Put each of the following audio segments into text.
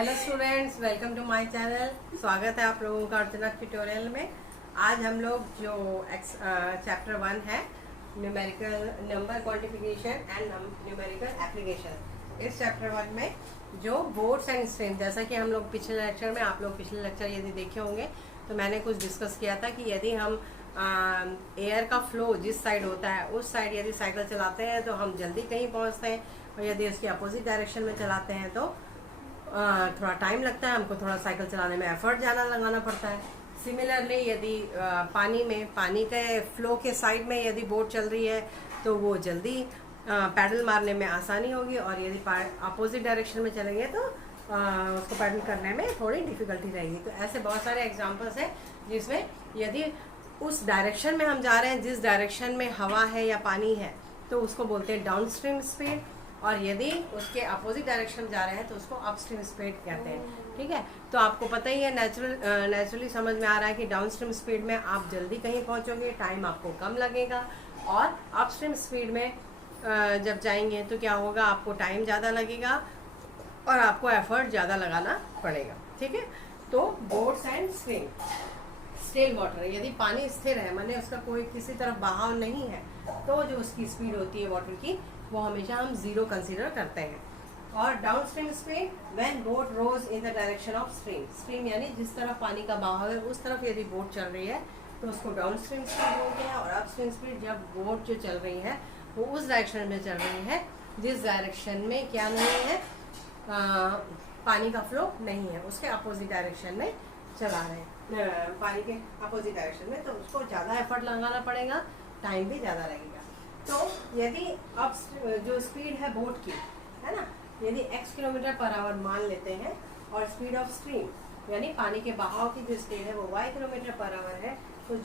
Hello students, welcome to my channel. स्वागत है आप लोगों का अर्चना ट्यूटोरियल में। आज हम लोग जो चैप्टर 1 है numerical number quantification and numerical application, इस चैप्टर 1 में जो बोर्ड्स एंड स्ट्रीम, जैसा कि हम लोग पिछले लेक्चर में, आप लोग पिछले लेक्चर यदि देखे होंगे तो मैंने कुछ डिस्कस किया था कि यदि हम एयर का फ्लो जिस साइड होता है उस साइड यदि साइकिल चलाते हैं तो हम जल्दी कहीं पहुंचते हैं, और यदि उसके अपोजिट डायरेक्शन में चलाते हैं तो थोड़ा टाइम लगता है, हमको थोड़ा साइकिल चलाने में एफर्ट ज़्यादा लगाना पड़ता है। सिमिलरली यदि पानी के फ्लो के साइड में यदि बोट चल रही है तो वो जल्दी पैडल मारने में आसानी होगी, और यदि अपोजिट डायरेक्शन में चलेंगे तो उसको पैडल करने में थोड़ी डिफ़िकल्टी रहेगी। तो ऐसे बहुत सारे एग्जांपल्स हैं जिसमें यदि उस डायरेक्शन में हम जा रहे हैं जिस डायरेक्शन में हवा है या पानी है तो उसको बोलते हैं डाउन स्ट्रीम स्पीड, और यदि उसके अपोजिट डायरेक्शन जा रहे हैं तो उसको अपस्ट्रीम स्पीड कहते हैं। ठीक है, तो आपको पता ही है, नेचुरली समझ में आ रहा है कि डाउन स्ट्रीम स्पीड में आप जल्दी कहीं पहुंचोगे, टाइम आपको कम लगेगा, और अपस्ट्रीम स्पीड में जब जाएंगे तो क्या होगा, आपको टाइम ज़्यादा लगेगा और आपको एफर्ट ज़्यादा लगाना पड़ेगा। ठीक है, तो boats and stream. Still water, यदि पानी स्थिर है, माने उसका कोई किसी तरफ बहाव नहीं है, तो जो उसकी स्पीड होती है वाटर की वो हमेशा हम जीरो कंसीडर करते हैं। और down stream speed, when boat rows in the direction of stream. Stream यानी जिस तरफ पानी का बहाव है उस तरफ यदि बोट चल रही है तो उसको डाउन स्ट्रीम स्पीड बोलते हैं। और अप स्ट्रीम स्पीड, जब बोट जो चल रही है वो उस डायरेक्शन में चल रही है जिस डायरेक्शन में क्या नहीं है, पानी का फ्लो नहीं है, उसके अपोजिट डायरेक्शन में चला रहे हैं, पानी के अपोजिट डायरेक्शन में, तो उसको ज़्यादा एफर्ट लगाना पड़ेगा, टाइम भी ज़्यादा लगेगा। तो यदि अब जो स्पीड है बोट की, है ना, यदि x किलोमीटर पर आवर मान लेते हैं, और स्पीड ऑफ स्ट्रीम यानी पानी के बहाव की जो स्पीड है वो y किलोमीटर पर आवर है, तो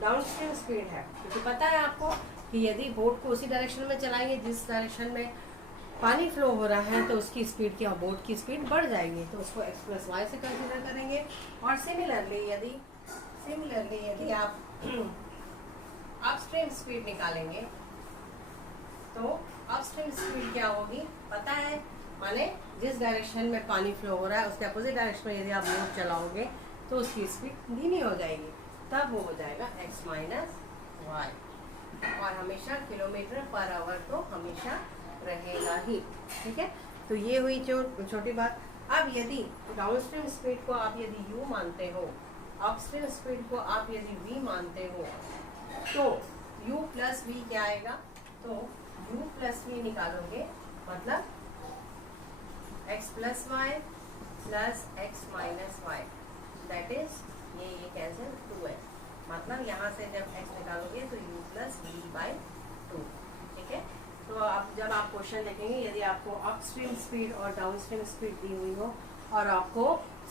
डाउन स्ट्रीम स्पीड है, क्योंकि तो पता है आपको कि यदि बोट को उसी डायरेक्शन में चलाएंगे जिस डायरेक्शन में पानी फ्लो हो रहा है तो उसकी स्पीड क्या, बोट की स्पीड बढ़ जाएगी, तो उसको x + y से कंसीडर करेंगे। और सिमिलरली यदि आप अपस्ट्रीम स्पीड निकालेंगे तो अपस्ट्रीम स्पीड क्या होगी, पता है, माने जिस डायरेक्शन में पानी फ्लो हो रहा है उसके अपोजिट डायरेक्शन में यदि आप बोट चलाओगे तो उसकी स्पीड धीमी हो जाएगी, तब वो हो जाएगा x - y, और हमेशा किलोमीटर पर आवर तो हमेशा रहेगा ही। ठीक है, तो ये हुई जो छोटी बात। अब यदि डाउन स्ट्रीम स्पीड को आप यदि u मानते हो, अपस्ट्रीम स्पीड को आप यदि v मानते हो, तो u + v क्या आएगा, तो u + v निकालोगे, मतलब x + y + x - y, that is ये कैंसिल 2 है, मतलब यहाँ से जब x निकालोगे तो u + v/2। ठीक है, तो अब जब आप क्वेश्चन देखेंगे, यदि आपको अपस्ट्रीम स्पीड और डाउनस्ट्रीम स्पीड दी हुई हो और आपको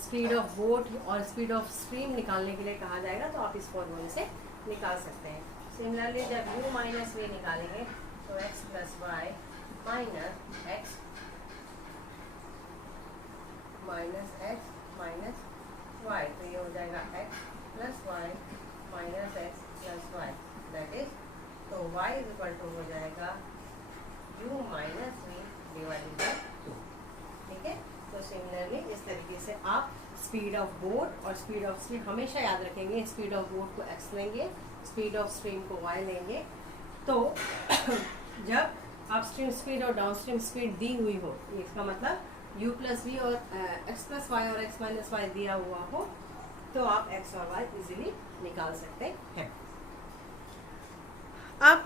स्पीड ऑफ बोट और स्पीड ऑफ स्ट्रीम निकालने के लिए कहा जाएगा, तो आप इस फॉर्मूले से निकाल सकते हैं। सिमिलरली जब u - v निकालेंगे तो x + y - x - y, तो ये हो जाएगा x + y - x + y, that is, तो y = हो जाएगा u - v/2। ठीक है, तो सिमिलरली इस तरीके से आप स्पीड ऑफ बोट और स्पीड ऑफ स्ट्रीम हमेशा याद रखेंगे। स्पीड ऑफ बोट को x लेंगे, स्पीड ऑफ स्ट्रीम को y लेंगे। तो जब अपस्ट्रीम स्पीड और डाउनस्ट्रीम स्पीड दी हुई हो, इसका मतलब u + v और x + y और x - y दिया हुआ हो, तो आप x और y इजीली निकाल सकते हैं। अब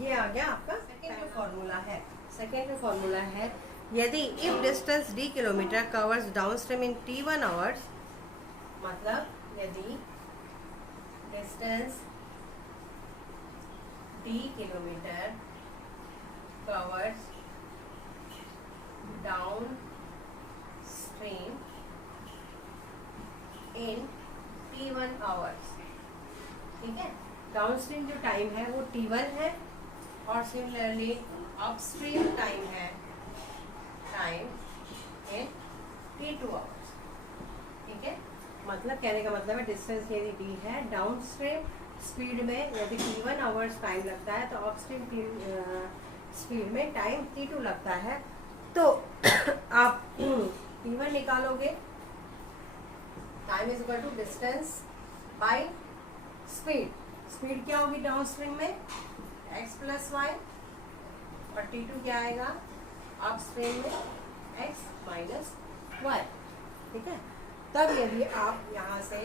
ये आ गया आपका सेकेंड जो फॉर्मूला है। सेकेंड जो फॉर्मूला है, यदि if distance d kilometre covers downstream in t1 hours, मतलब यदि distance d kilometre covers down stream in t1 hours. ठीक है, डाउन स्ट्रीम जो टाइम है वो t1 है, और सिमिलरली अपस्ट्रीम टाइम है इन t2 आवर्स। ठीक है, मतलब कहने का मतलब है डिस्टेंस यदि d है, डाउन स्ट्रीम स्पीड में यदि t1 आवर्स टाइम लगता है तो अपस्ट्रीम स्पीड में टाइम t2 लगता है, तो आप T1 निकालोगे, time is equal to distance by speed. Speed क्या होगी डाउन स्ट्रीम में, x प्लस वाई, और T2 क्या आएगा अप स्ट्रीम में, x माइनस वाई। ठीक है, तब यदि आप यहाँ से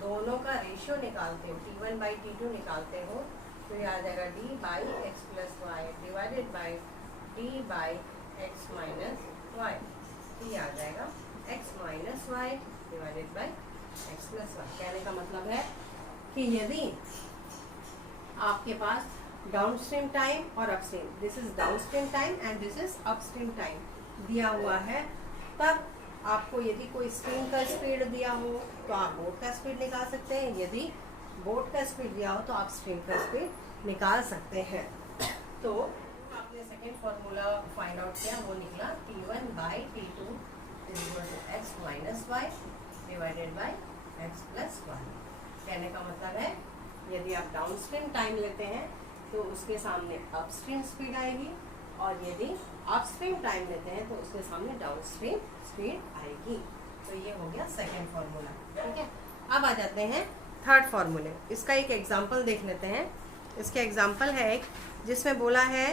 दोनों का रेशियो निकालते हो, T1 बाई T2 निकालते हो, तो ये आ जाएगा d by x plus y divided by d by x minus y. ये आ जाएगा x minus y divided by x plus y. कहने का मतलब है कि यदि आपके पास डाउनस्ट्रीम टाइम और upstream, this is downstream time and this is upstream time दिया हुआ है, तब आपको यदि कोई स्ट्रीम का स्पीड दिया हो तो आप बोट का स्पीड निकाल सकते हैं, यदि बोट का स्पीड दिया हो तो आप स्ट्रीम का स्पीड निकाल सकते हैं। तो आपने सेकेंड फॉर्मूला फाइंड आउट किया, वो निकला T1 by T2 is equal to x minus y divided by x plus y. कहने का मतलब है यदि आप डाउनस्ट्रीम टाइम लेते हैं तो उसके सामने अपस्ट्रीम स्पीड आएगी, और यदि अपस्ट्रीम टाइम लेते हैं तो उसके सामने डाउनस्ट्रीम स्पीड आएगी। तो ये हो गया सेकेंड फॉर्मूला। ठीक है, अब आ जाते हैं थर्ड फॉर्मूले। इसका एक एग्जांपल देख लेते हैं। इसके एग्जांपल है एक जिसमें बोला है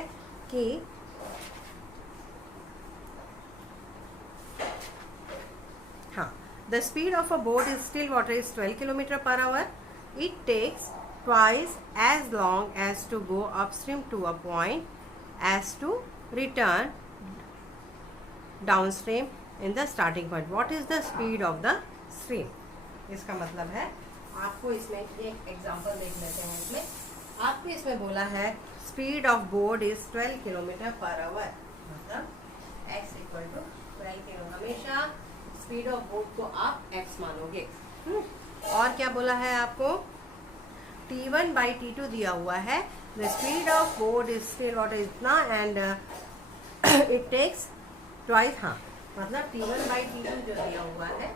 कि हाँ, the speed of a boat is still water is 12 kilometre per hour. It takes twice as long as to go upstream to a point as to return downstream in the starting point. What is the speed of the stream? इसका मतलब है आपको इसमें एक example देख लेते हैं। इसमें आपको इसमें बोला है speed of boat is 12 kilometre per our, मतलब x इक्वल टू 12 किलो। हमेशा स्पीड ऑफ बोट को आप x मानोगे। और क्या बोला है आपको, T1 बाई T2 दिया हुआ है, the speed of boat is still water इतना एंड इट टेक्स ट्वाइस। हाँ, मतलब T1 बाई T2 जो दिया हुआ है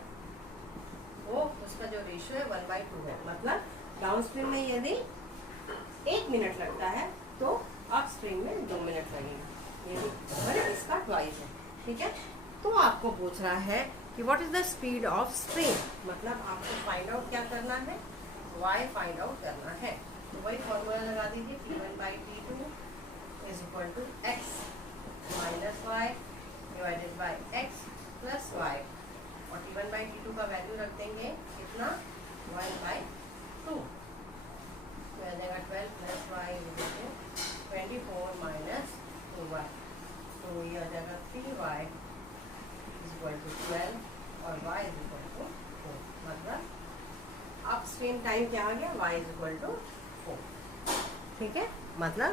वो उसका जो रेशियो है 1/2 है। मतलब डाउन स्ट्रीम में यदि 1 मिनट लगता है तो अप स्ट्रीम में 2 मिनट लगेंगे, यदि इसका ट्वाइस है। ठीक है, तो आपको पूछ रहा है कि what is the speed of stream, मतलब आपको फाइंड आउट क्या करना है, y फाइंड आउट करना है। तो वही फॉर्मूला लगा दीजिए, T1 by T2 is equal to x minus y divided by x plus y, और T1 बाई T2 का वैल्यू रख देंगे कितना, 1/2। तो आ जाएगा 12 plus y equal to 24 minus 2y। तो ये आ जाएगा 3y इज इक्वल टू 12 और y इज इक्वल टू 4। मतलब अपस्ट्रीम टाइम क्या आ गया, y इज इक्वल टू 4। ठीक है, मतलब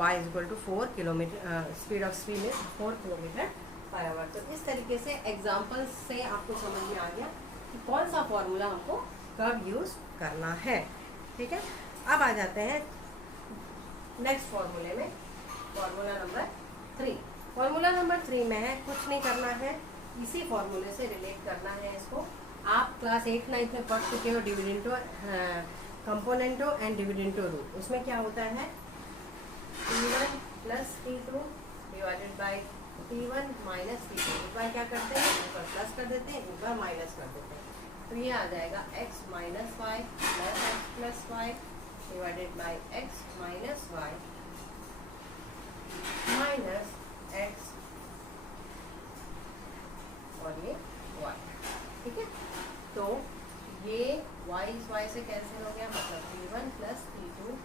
y is equal to 4 kilometre, speed of stream is 4 kilometre per hour. तो इस तरीके से एग्जांपल से आपको समझ में आ गया कि कौन सा फॉर्मूला हमको कब यूज करना है। ठीक है, अब आ जाते हैं नेक्स्ट फॉर्मूले में, फॉर्मूला नंबर 3। फॉर्मूला नंबर 3 में है कुछ नहीं करना है, इसी फॉर्मूले से रिलेट करना है इसको। आप क्लास 8-9 में पढ़ चुके हो डिविडेंडो, कंपोनेंटो एंड डिविडेंडो रूल। उसमें क्या होता है, T1 plus T2 divided by T1 minus T2। एक बार क्या करते हैं, ऊपर प्लस कर देते हैं, ऊपर माइनस कर देते हैं। तो ये आ जाएगा x minus y plus x plus y divided by x minus y minus x और ये y। ठीक है, तो ये y से कैंसिल हो गया, मतलब T1 plus T2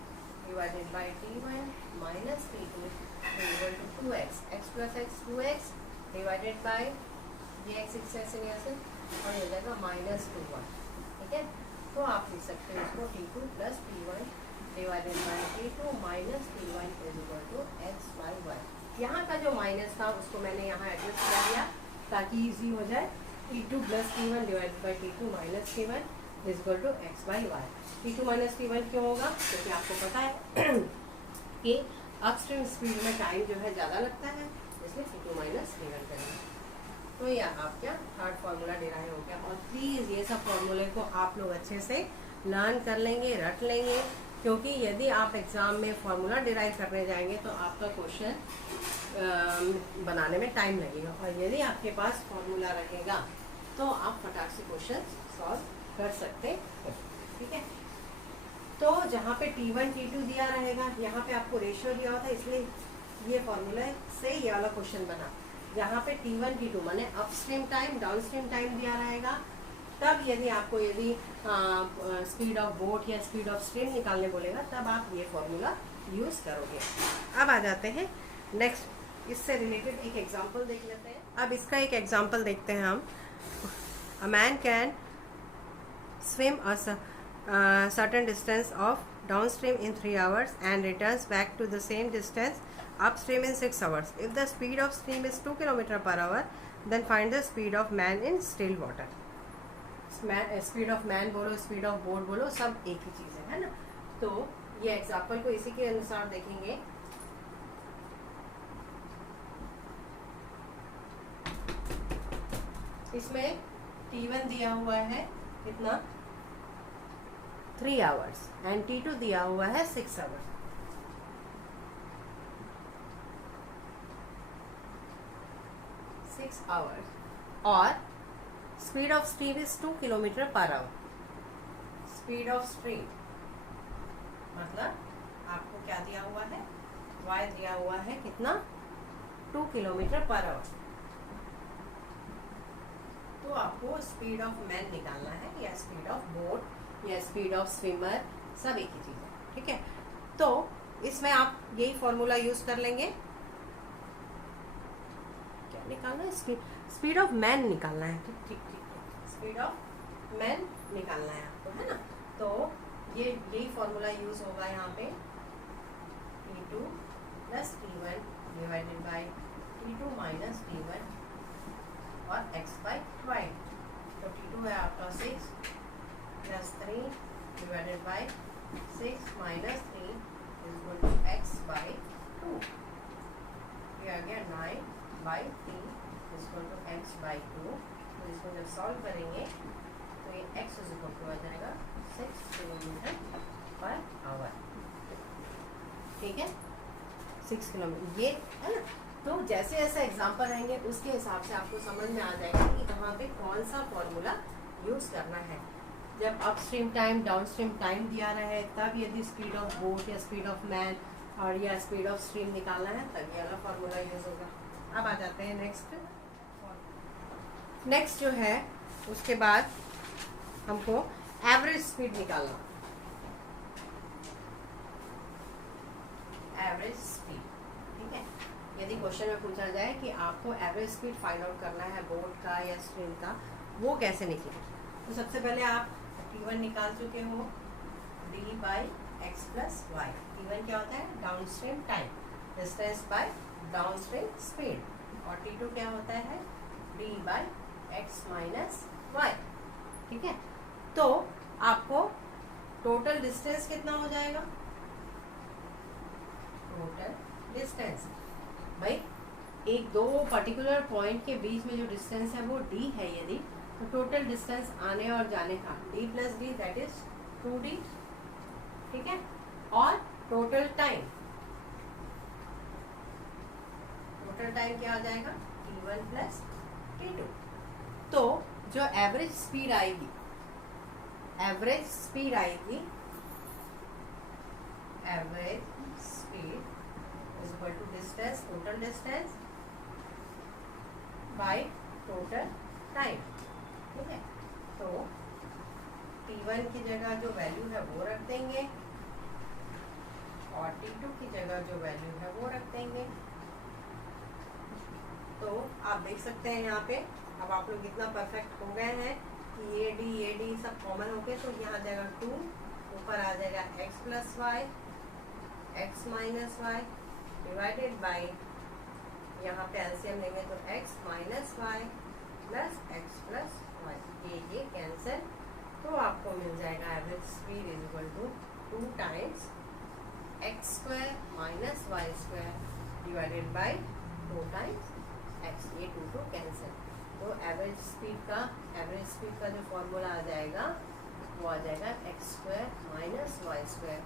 divided by T1 minus T2 equal to 2x, x plus x 2x divided by ये x से और हो जाएगा माइनस 2y। ठीक है, तो आप लिख सकते हैं इसको T2 plus T1 divided by T2 minus T1 is equal to x by y। यहाँ का जो माइनस था उसको मैंने यहाँ एडजस्ट कर दिया ताकि इजी हो जाए। T2 plus T1 divided by T2 minus T1 is equal to x by y। T2 minus T1 क्यों होगा, क्योंकि आपको पता है कि अपस्ट्रीम स्पीड में टाइम जो है ज़्यादा लगता है, इसलिए T2 माइनस T1 करेंगे। तो यह आपका थर्ड फार्मूला डिराइव हो गया। और प्लीज़ ये सब फार्मूले को आप लोग अच्छे से लर्न कर लेंगे, रट लेंगे, क्योंकि यदि आप एग्ज़ाम में फार्मूला डिराइव करने जाएंगे तो आपका क्वेश्चन बनाने में टाइम लगेगा। और यदि आपके पास फॉर्मूला रहेगा तो आप फटाक से क्वेश्चन सॉल्व कर सकते हैं। ठीक है, तो जहाँ पे T1 T2 दिया रहेगा, यहाँ पे आपको रेशियो दिया होता है, इसलिए ये फॉर्मूला से ये वाला क्वेश्चन बना। यहाँ पे T1 T2 माने अपस्ट्रीम टाइम डाउनस्ट्रीम टाइम दिया रहेगा, तब यदि आपको स्पीड ऑफ बोट या स्पीड ऑफ स्ट्रीम निकालने बोलेगा तब आप ये फॉर्मूला यूज़ करोगे। अब आ जाते हैं नेक्स्ट, इससे रिलेटेड एक एग्जांपल देख लेते हैं। अब इसका एक एग्जांपल देखते हैं हम। A man can swim a certain distance of downstream in 3 hours and returns back to the same distance upstream in 6 hours. If the speed of stream is 2 km/h, then find the speed of man in still water. Speed of man बोलो, speed of boat बोलो, सब एक ही चीज़ है ना। तो ये example को इसी के अनुसार देखेंगे। इसमें T1 दिया हुआ है कितना 3 आवर्स एंड T2 दिया हुआ है 6 आवर्स। और speed of stream is 2 km/h। Speed of stream मतलब आपको क्या दिया हुआ है, y दिया हुआ है कितना 2 km/h। तो आपको स्पीड ऑफ मैन निकालना है या स्पीड ऑफ बोट या स्पीड ऑफ स्विमर, सब एक ही चीज है। ठीक है, तो इसमें आप यही फॉर्मूला यूज कर लेंगे। क्या निकालना है, स्पीड ऑफ मैन निकालना है। ठीक ठीक ठीक, स्पीड ऑफ मैन निकालना है आपको, है ना। तो ये यही फॉर्मूला यूज होगा यहाँ पे, T2 + T1 divided by T2 - T1 और x/y। तो T2 है आपका 6 + 3 divided by 6 - 3 equal to x/2। ये आ गया 9/3 इक्वल टू x/2। तो इसको जब सॉल्व करेंगे तो ये x इक्वल टू आ जाएगा 6 km/h। ठीक है, 6 किलोमीटर, ये है ना। तो जैसे जैसे एग्जाम्पल रहेंगे उसके हिसाब से आपको समझ में आ जाएगा कि कहाँ पे कौन सा फॉर्मूला यूज़ करना है। जब अपस्ट्रीम टाइम डाउनस्ट्रीम टाइम दिया रहे तब यदि स्पीड ऑफ बोट या स्पीड ऑफ मैन और या स्पीड ऑफ स्ट्रीम निकालना है तब ये वाला फॉर्मूला यूज़ होगा। अब आ जाते हैं नेक्स्ट जो है, उसके बाद हमको एवरेज स्पीड निकालना। एवरेज स्पीड, ठीक है। यदि क्वेश्चन में पूछा जाए कि आपको एवरेज स्पीड फाइंड आउट करना है बोट का या स्ट्रीम का, वो कैसे निकले, तो सबसे पहले आप T1 निकाल चुके हो, d/x + y। T1 क्या होता है, downstream time, distance by downstream speed. और T2 क्या होता है, d/x - y। ठीक है, तो आपको टोटल डिस्टेंस कितना हो जाएगा, टोटल डिस्टेंस भाई एक दो पर्टिकुलर पॉइंट के बीच में जो डिस्टेंस है वो d है यदि, तो टोटल डिस्टेंस आने और जाने का d + d that is 2d। ठीक है, और टोटल टाइम क्या आ जाएगा, T1 + T2। तो जो एवरेज स्पीड आएगी average speed is equal to distance, total distance by total time. ठीक है, तो T1 की जगह जो वैल्यू है वो रख देंगे और T2 की जगह जो वैल्यू है वो रख देंगे। तो आप देख सकते हैं यहाँ पे अब आप लोग इतना परफेक्ट हो गए हैं कि ये डी सब कॉमन हो गए। तो यहाँ जाएगा 2, ऊपर आ जाएगा x + y, x - y divided by, यहाँ पे एलसीएम लेंगे तो x - y + x + y, ये कैंसिल। तो आपको मिल जाएगा average speed is equal to 2 times x² - y² divided by 2 times x। ये 2 कैंसिल। तो एवरेज स्पीड का जो फॉर्मूला आ जाएगा वो आ जाएगा x² - y²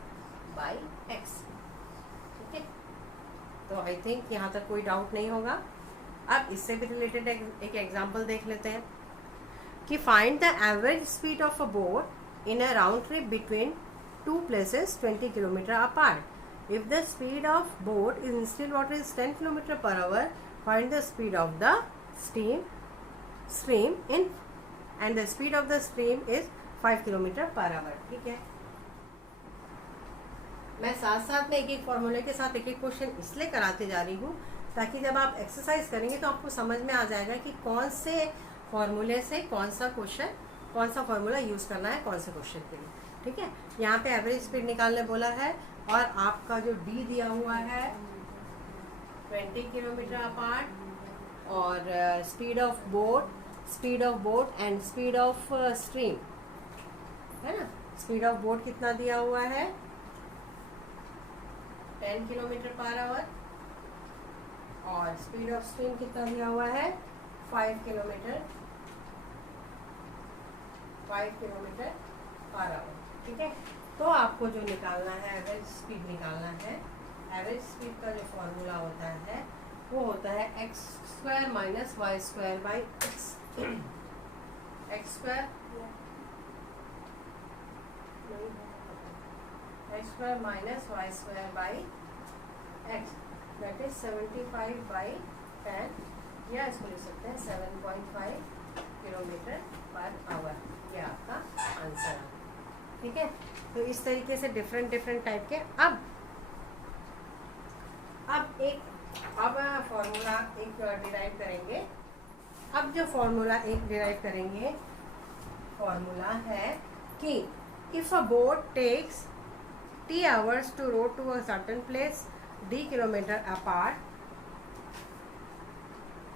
बाई x। ठीक है, तो आई थिंक यहाँ तक कोई डाउट नहीं होगा। अब इससे भी रिलेटेड एक एग्जांपल देख लेते हैं कि find the average speed of a boat in a round trip between two places 20 kilometre apart. If the speed of boat in still water is 10 kilometre per our, find the speed of the stream in and the speed of the stream is 5 kilometre per our. ठीक है, मैं साथ साथ में एक एक फॉर्मूले के साथ एक एक क्वेश्चन इसलिए कराते जा रही हूँ ताकि जब आप एक्सरसाइज करेंगे तो आपको समझ में आ जाएगा कि कौन से फॉर्मूले से कौन सा फॉर्मूला यूज करना है कौन से क्वेश्चन के लिए। ठीक है, यहाँ पे एवरेज स्पीड निकालने बोला है और आपका जो डी दिया हुआ है 20 किलोमीटर अपार्ट, और speed of boat and speed of stream है ना। स्पीड ऑफ बोट कितना दिया हुआ है 10 किलोमीटर पर आवर, और स्पीड ऑफ स्ट्रीम कितना दिया हुआ है 5 किलोमीटर पर आवर। ठीक है, तो आपको जो निकालना है एवरेज स्पीड निकालना है। एवरेज स्पीड का जो फॉर्मूला होता है वो होता है x square minus y square by x. X square minus y square by x, that is 75 by 10, या इसको लिख सकते हैं 7.5 किलोमीटर पर आवर। ये आपका आंसर है। ठीक है, तो इस तरीके से डिफरेंट टाइप के। अब फॉर्मूला एक डिराइव करेंगे। अब जो फॉर्मूला एक डिराइव करेंगे फॉर्मूला है कि if a boat takes t hours to row to a certain place d kilometre apart,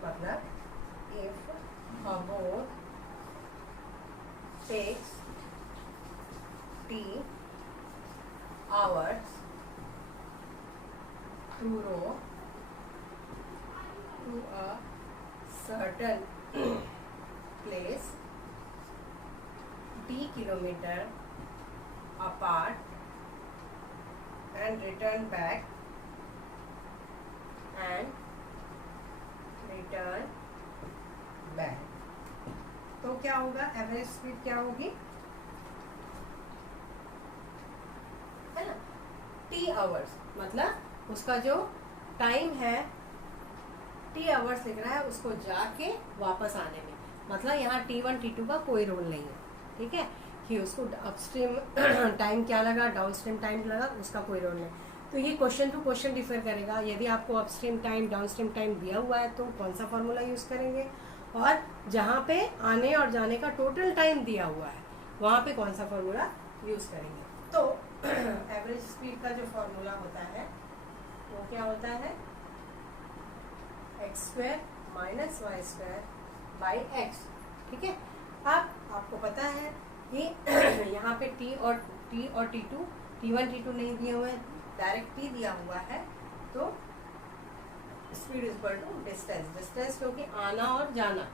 मतलब if a boat takes t hours to row to a certain place d kilometer apart and return back तो क्या होगा, average speed क्या होगी, है ना, t hours, मतलब उसका जो टाइम है t आवर्स लिख रहा है उसको जाके वापस आने में, मतलब यहाँ T1 T2 का कोई रोल नहीं है। ठीक है, कि उसको अपस्ट्रीम टाइम क्या लगा डाउनस्ट्रीम टाइम लगा उसका कोई रोल नहीं। तो ये क्वेश्चन टू क्वेश्चन डिफर करेगा। यदि आपको अपस्ट्रीम टाइम डाउनस्ट्रीम टाइम दिया हुआ है तो कौन सा फॉर्मूला यूज़ करेंगे, और जहाँ पे आने और जाने का टोटल टाइम दिया हुआ है वहाँ पे कौन सा फॉर्मूला यूज़ करेंगे। तो एवरेज स्पीड का जो फॉर्मूला होता है वो क्या होता है, x square minus y square by x. ठीक है, अब आपको पता है कि यहाँ पे t और T2 T1 T2 नहीं दिए हुए हैं, डायरेक्ट t दिया हुआ है। तो speed is equal to distance क्योंकि आना और जाना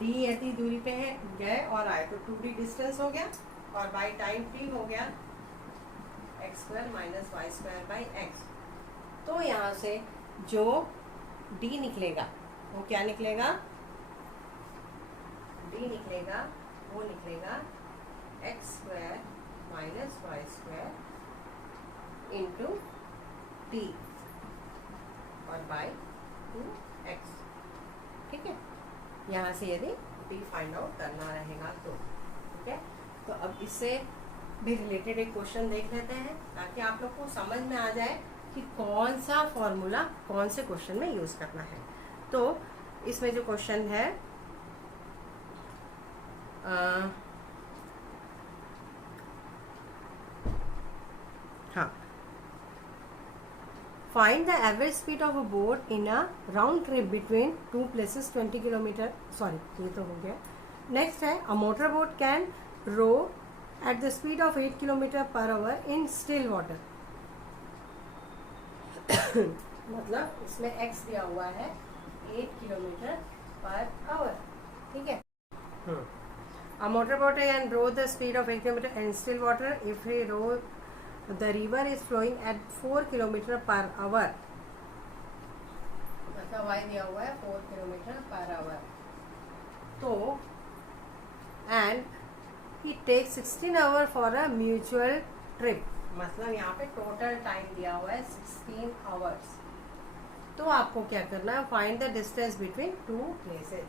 d यदि दूरी पे है गए और आए तो 2d डिस्टेंस हो गया, और बाई टाइम t हो गया x square minus y square by x. तो यहाँ से जो d निकलेगा वो क्या निकलेगा, d निकलेगा वो निकलेगा x square minus y square into t और बाई 2x। ठीक है, यहाँ से यदि t फाइंड आउट करना रहेगा तो। ठीक है, तो अब इससे भी रिलेटेड एक क्वेश्चन देख लेते हैं ताकि आप लोग को समझ में आ जाए कि कौन सा फॉर्मूला कौन से क्वेश्चन में यूज़ करना है। तो इसमें जो क्वेश्चन है हाँ, find the average speed of a boat in a round trip between two places 20 kilometre, sorry ये तो हो गया। नेक्स्ट है a motor boat can row at the speed of 8 kilometre per hour in still water. मतलब इसमें x दिया हुआ है 8 किलोमीटर पर आवर। ठीक है, a motorboat can row the speed of 8 km in still water if he row the river is flowing at 4 km per hour इसका y दिया हुआ है 4 km/h। तो and he take 16 hour for a mutual trip, मतलब यहाँ पे total time दिया हुआ है 16 आवर्स। तो आपको क्या करना है, find the distance between two places.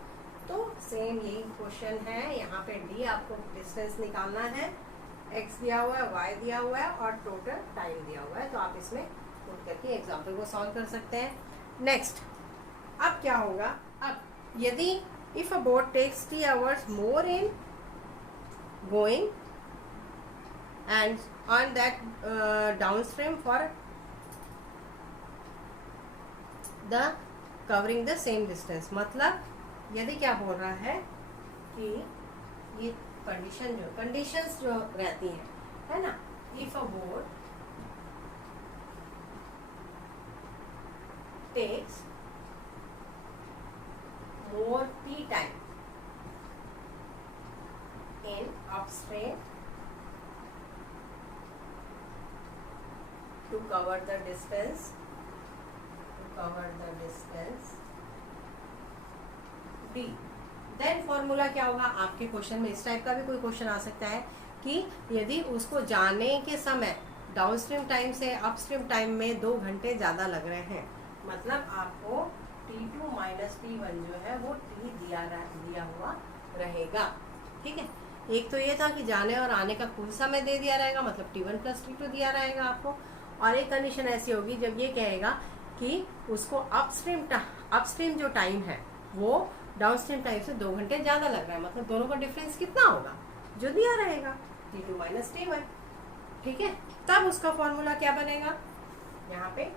तो सेम यही क्वेश्चन है, यहाँ पे डी आपको डिस्टेंस निकालना है, x दिया हुआ है, y दिया हुआ है और टोटल टाइम दिया हुआ है। तो आप इसमें पुट करके एग्जाम्पल को सॉल्व कर सकते हैं। नेक्स्ट, अब क्या होगा, अब यदि if a boat takes 3 hours more in going and on that downstream for the covering the same distance, मतलब यदि क्या बोल रहा है कि ये कंडीशंस जो रहती हैं, है ना, if a boat takes more t time in upstream to cover the distance d, then formula क्या होगा। आपके क्वेश्चन में इस टाइप का भी कोई क्वेश्चन आ सकता है कि यदि उसको जाने के समय डाउनस्ट्रीम टाइम से अपस्ट्रीम टाइम में 2 घंटे ज़्यादा लग रहे हैं, मतलब आपको T2 माइनस T1 जो है वो T दिया हुआ रहेगा। ठीक है, एक तो ये था कि जाने और आने का कुल समय दे दिया रहेगा, मतलब T1 प्लस T2 दिया रहेगा आपको। और एक कंडीशन ऐसी होगी जब ये कहेगा कि उसको अपस्ट्रीम जो टाइम है वो डाउनस्ट्रीम टाइम से 2 घंटे ज़्यादा लग रहा है, मतलब दोनों का डिफरेंस कितना होगा, जो दिया रहेगा T2 माइनस T1। ठीक है, तब उसका फॉर्मूला क्या बनेगा, यहाँ पे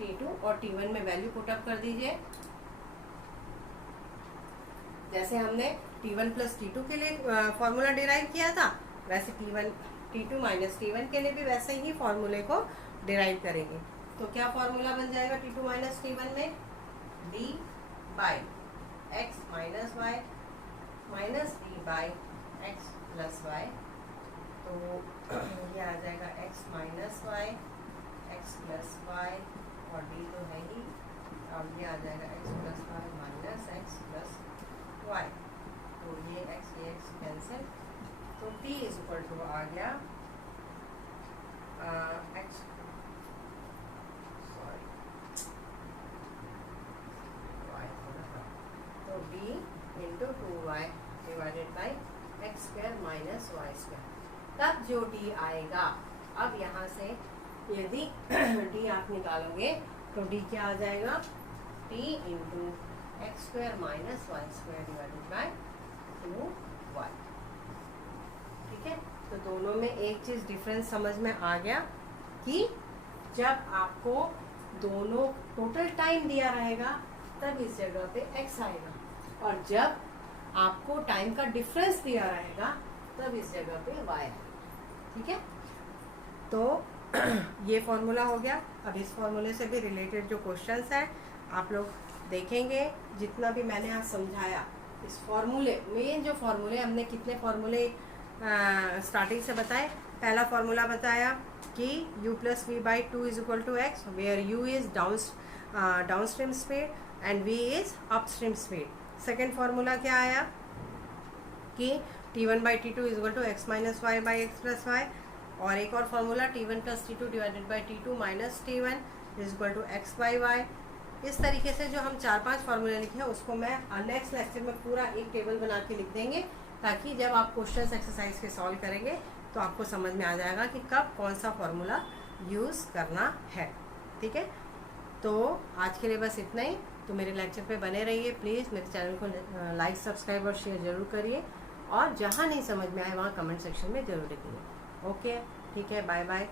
T2 और T1 में वैल्यू पुट अप कर दीजिए। जैसे हमने T1 प्लस T2 के लिए फॉर्मूला डिराइव किया था, वैसे T2 माइनस T1 के लिए भी वैसे ही फॉर्मूले को डिराइव करेंगे। तो क्या फॉर्मूला बन जाएगा T2 माइनस T1 में, d by x minus y minus d by x plus y. तो ये आ जाएगा x minus y x plus y और d तो है ही, और ये आ जाएगा x plus y minus x plus y. तो ये x कैंसिल, तो t इज इक्वल टू आ गया x, सॉरी y, तो d into 2y divided by x square minus y square. तब जो d आएगा, अब यहाँ से यदि d आप निकालोगे तो d क्या आ जाएगा, t into x square minus y square divided by 2y। ठीक है, तो दोनों में एक चीज़ डिफरेंस समझ में आ गया कि जब आपको दोनों टोटल टाइम दिया रहेगा तब इस जगह पे x आएगा, और जब आपको टाइम का डिफरेंस दिया रहेगा तब इस जगह पे y आएगा। ठीक है, तो ये फॉर्मूला हो गया। अब इस फॉर्मूले से भी रिलेटेड जो क्वेश्चंस हैं आप लोग देखेंगे, जितना भी मैंने आज समझाया इस फॉर्मूले में, जो फॉर्मूले हमने कितने फॉर्मूले स्टार्टिंग से बताए। पहला फॉर्मूला बताया कि u plus v by 2 is equal to x, where u is downstream speed and v is upstream speed. Second formula क्या आया कि T1 by T2 is equal to x minus y by x plus y. और एक और formula T1 plus T2 divided by T2 minus T1 is equal to x by y. इस तरीके से जो हम 4-5 फार्मूले लिखे हैं उसको मैं नेक्स्ट लेक्चर में पूरा एक टेबल बना के लिख देंगे, ताकि जब आप क्वेश्चंस एक्सरसाइज के सॉल्व करेंगे तो आपको समझ में आ जाएगा कि कब कौन सा फॉर्मूला यूज़ करना है। ठीक है, तो आज के लिए बस इतना ही। तो मेरे लेक्चर पे बने रहिए प्लीज़, मेरे चैनल को लाइक सब्सक्राइब और शेयर ज़रूर करिए, और जहाँ नहीं समझ में आए वहाँ कमेंट सेक्शन में ज़रूर लिखिए। ओके, ठीक है, बाय बाय।